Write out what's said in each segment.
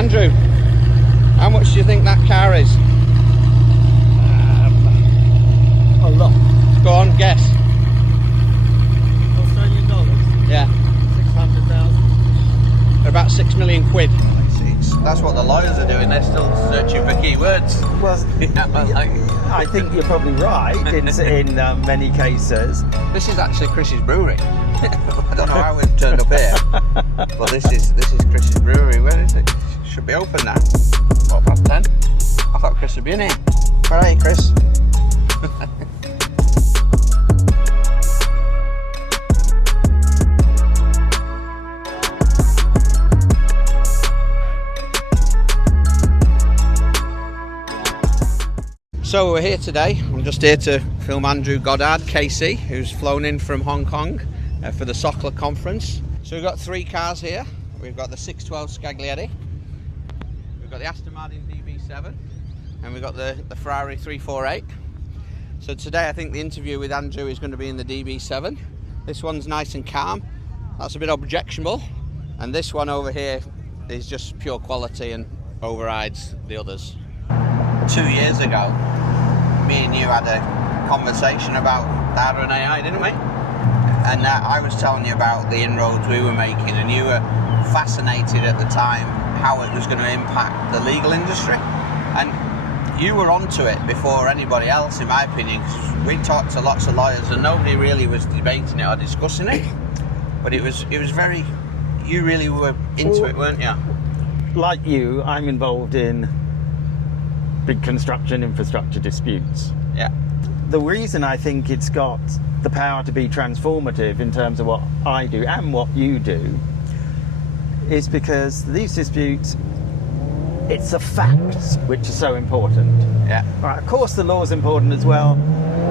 Andrew, how much do you think that car is? A lot. Go on, guess. Australian dollars? Yeah. 600,000. About 6 million quid. That's what the lawyers are doing. They're still searching for keywords. Well, I think you're probably right in many cases. This is actually Chris's brewery. I don't know how we've turned up here, but this is Chris's brewery. Where is it? Should be open now. What, past 10? I thought Chris would be in here. Where are you, Chris? So we're here today. I'm just here to film Andrew Goddard KC, who's flown in from Hong Kong for the SOCLA conference. So we've got 3 cars here. We've got the 612 Scaglietti, we've got the Aston Martin DB7, and we've got the Ferrari 348. So today I think the interview with Andrew is going to be in the DB7. This one's nice and calm. That's a bit objectionable. And this one over here is just pure quality and overrides the others. 2 years ago, me and you had a conversation about data and AI, didn't we? And I was telling you about the inroads we were making, and you were fascinated at the time how it was going to impact the legal industry. And you were onto it before anybody else, in my opinion, because we talked to lots of lawyers and nobody really was debating it or discussing it. But it was very, you really were into it, weren't you? Like you, I'm involved in big construction infrastructure disputes. Yeah. The reason I think it's got the power to be transformative in terms of what I do and what you do is because these disputes, it's the facts which are so important. Yeah. Right, of course the law is important as well,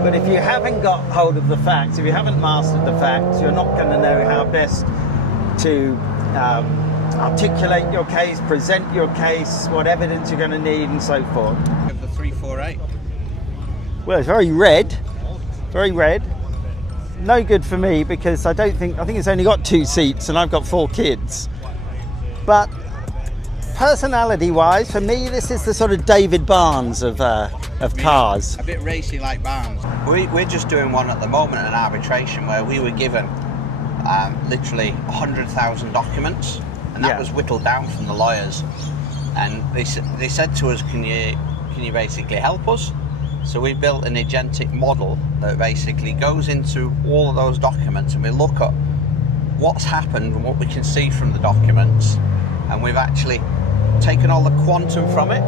but if you haven't got hold of the facts, if you haven't mastered the facts, you're not going to know how best to articulate your case, present your case, what evidence you're going to need, and so forth. Of the 348. Well, it's very red, very red. No good for me because I think it's only got 2 seats and I've got 4 kids. But personality-wise, for me, this is the sort of David Barnes of cars. A bit racy like Barnes. We're just doing one at the moment, an arbitration, where we were given literally 100,000 documents. And that was whittled down from the lawyers, and they said to us, can you basically help us? So we built an agentic model that basically goes into all of those documents, and we look at what's happened and what we can see from the documents, and we've actually taken all the quantum from it,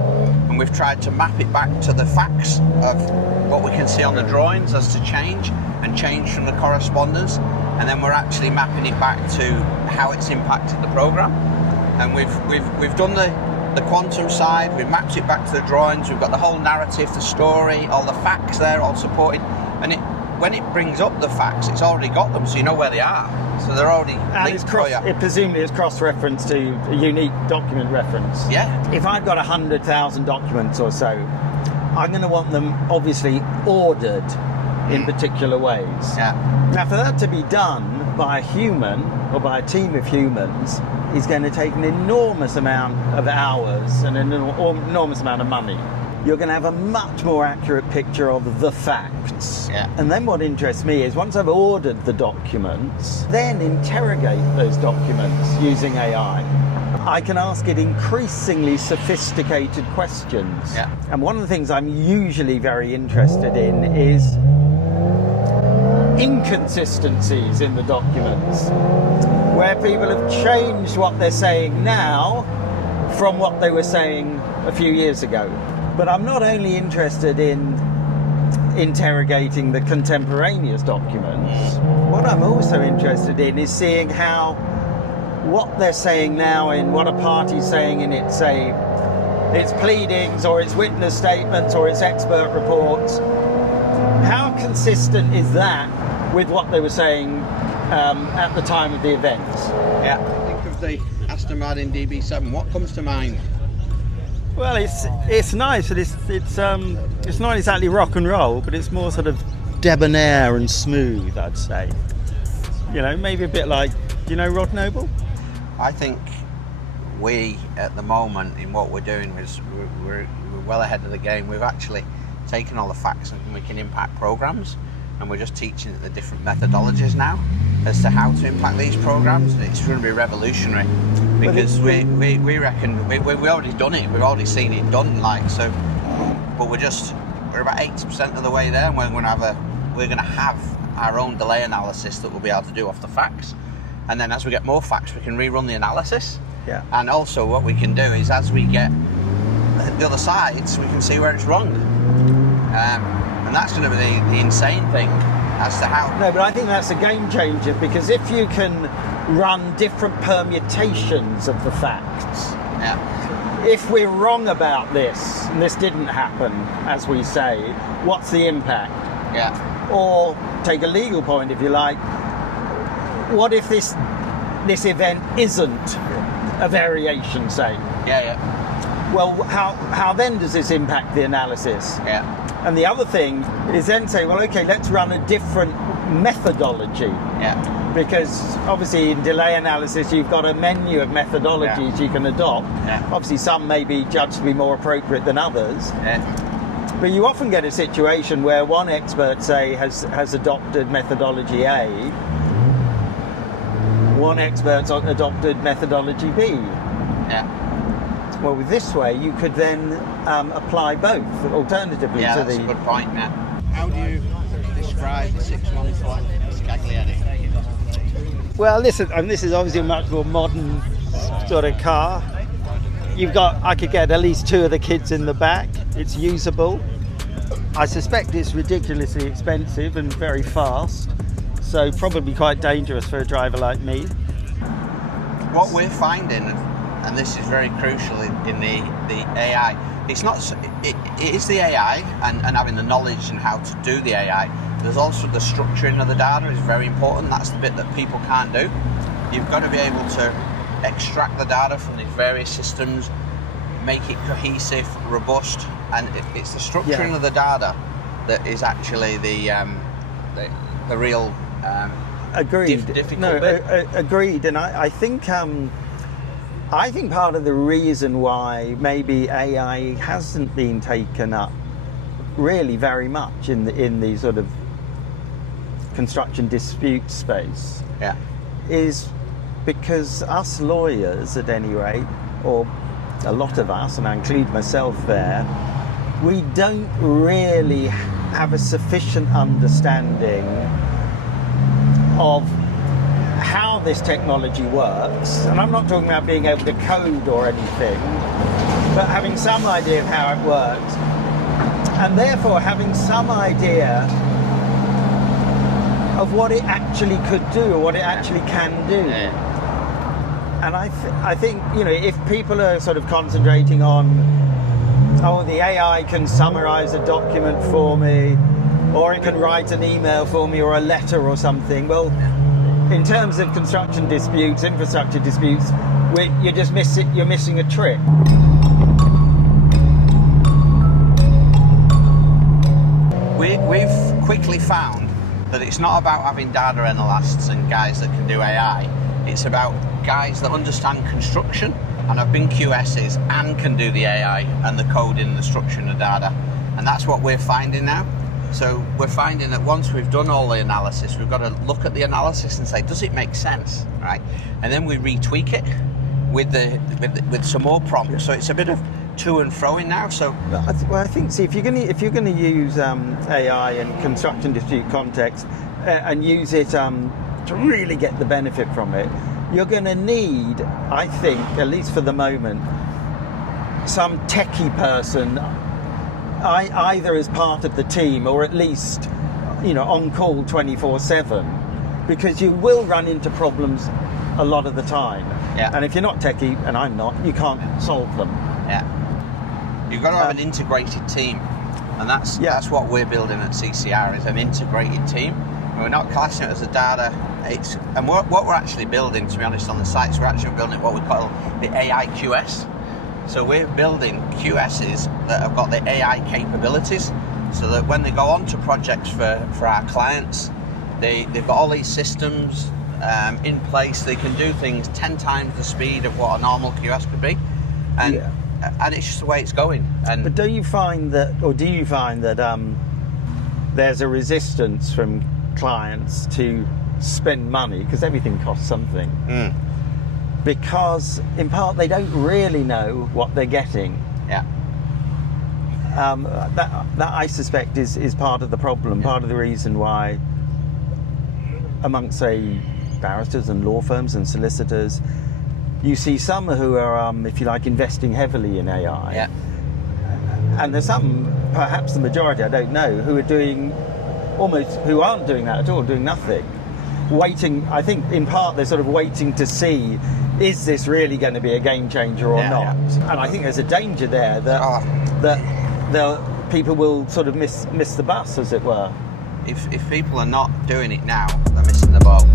and we've tried to map it back to the facts of what we can see on the drawings as to change from the correspondence, and then we're actually mapping it back to how it's impacted the program. And we've done the quantum side, we've mapped it back to the drawings, we've got the whole narrative, the story, all the facts there, all supported, and when it brings up the facts, it's already got them, so you know where they are. So they're already linked for you. It presumably is cross-referenced to a unique document reference. Yeah. If I've got 100,000 documents or so, I'm going to want them obviously ordered in particular ways. Yeah. Now, for that to be done by a human or by a team of humans is going to take an enormous amount of hours and an enormous amount of money. You're going to have a much more accurate picture of the facts. Yeah. And then what interests me is once I've ordered the documents, then interrogate those documents using AI. I can ask it increasingly sophisticated questions. Yeah. And one of the things I'm usually very interested in is inconsistencies in the documents, where people have changed what they're saying now from what they were saying a few years ago. But I'm not only interested in interrogating the contemporaneous documents, what I'm also interested in is seeing how what they're saying now in what a party's saying in its pleadings or its witness statements or its expert reports, how consistent is that with what they were saying at the time of the events? Yeah. Think of the Aston Martin DB7. What comes to mind? Well, it's nice, but it's not exactly rock and roll, but it's more sort of debonair and smooth, I'd say. You know, maybe a bit like, do you know Rod Noble? I think we, at the moment, in what we're doing, is we're well ahead of the game. We've actually taken all the facts and we can impact programs, and we're just teaching the different methodologies now as to how to impact these programs. And it's going to be revolutionary, because we reckon we've already done it. We've already seen it done, but we're about 80% of the way there, and we're going to have our own delay analysis that we'll be able to do off the facts. And then as we get more facts, we can rerun the analysis. Yeah. And also what we can do is, as we get the other sides, we can see where it's wrong. And that's going to be the insane thing as to how... No, but I think that's a game changer, because if you can run different permutations of the facts... Yeah. If we're wrong about this, and this didn't happen, as we say, what's the impact? Yeah. Or take a legal point, if you like. What if this event isn't a variation, say? Yeah. Well, how then does this impact the analysis? Yeah. And the other thing is then say, well, okay, let's run a different methodology. Yeah. Because obviously in delay analysis, you've got a menu of methodologies you can adopt. Yeah. Obviously some may be judged to be more appropriate than others. Yeah. But you often get a situation where one expert, say, has adopted methodology A, one expert's adopted methodology B. Yeah. Well, with this way, you could then apply both, alternatively Yeah, to that's the... a good point, yeah. How do you describe the 614 Scaglietti? Well, this is obviously a much more modern sort of car. I could get at least 2 of the kids in the back. It's usable. I suspect it's ridiculously expensive and very fast, so probably quite dangerous for a driver like me. What we're finding, and this is very crucial in the AI, it is the AI and having the knowledge and how to do the AI. There's also the structuring of the data is very important. That's the bit that people can't do. You've got to be able to extract the data from these various systems, make it cohesive, robust, and it's the structuring of the data that is actually the real difficult bit. Agreed. And I think part of the reason why maybe AI hasn't been taken up really very much in the sort of construction dispute space is because us lawyers, at any rate, or a lot of us, and I include myself there, we don't really have a sufficient understanding of how this technology works. And I'm not talking about being able to code or anything, but having some idea of how it works, and therefore having some idea of what it actually could do or what it actually can do. And I think, if people are sort of concentrating on, the AI can summarize a document for me, or it can write an email for me, or a letter or something. Well, in terms of construction disputes, infrastructure disputes, you're missing a trick. We've quickly found that it's not about having data analysts and guys that can do AI. It's about guys that understand construction and have been QSs and can do the AI and the coding and the structuring of data. And that's what we're finding now. So we're finding that once we've done all the analysis, we've got to look at the analysis and say, does it make sense, right? And then we retweak it with some more prompts. So it's a bit of to and froing now. So I think, see, if you're going to use AI in construction dispute context and use it to really get the benefit from it, you're going to need, I think, at least for the moment, some techie person, either as part of the team or at least, on call 24/7, because you will run into problems a lot of the time. Yeah. And if you're not techie, and I'm not, you can't solve them. Yeah. You've got to have an integrated team, and that's what we're building at CCR, is an integrated team. And we're not classing it as a data. And what we're actually building, to be honest, on the sites, we're actually building what we call the AI QS. So we're building QSs that have got the AI capabilities, so that when they go on to projects for our clients, they've got all these systems in place. They can do things 10 times the speed of what a normal QS could be, and it's just the way it's going. And but do you find that there's a resistance from clients to spend money, because everything costs something, because in part they don't really know what they're getting? Yeah. That I suspect is part of the problem, part of the reason why amongst, say, barristers and law firms and solicitors, you see some who are, if you like, investing heavily in AI. Yeah. And there's some, perhaps the majority, I don't know, who aren't doing that at all, doing nothing. Waiting, I think in part they're sort of waiting to see, is this really going to be a game changer or not? Yeah. And I think there's a danger there that people will sort of miss the bus, as it were. If people are not doing it now, they're missing the boat.